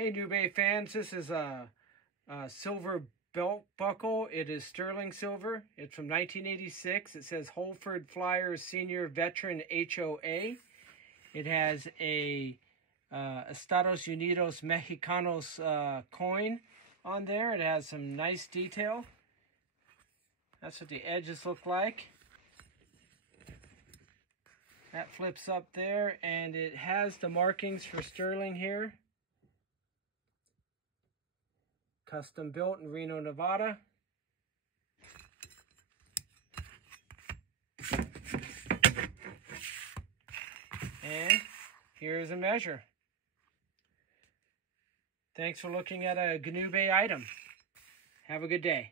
Hey New Bay fans, this is a silver belt buckle. It is sterling silver. It's from 1986. It says Holford Flyers Senior Veteran HOA. It has a Estados Unidos Mexicanos coin on there. It has some nice detail. That's what the edges look like. That flips up there, and it has the markings for sterling here. Custom built in Reno, Nevada. And here's a measure. Thanks for looking at a New Bay item. Have a good day.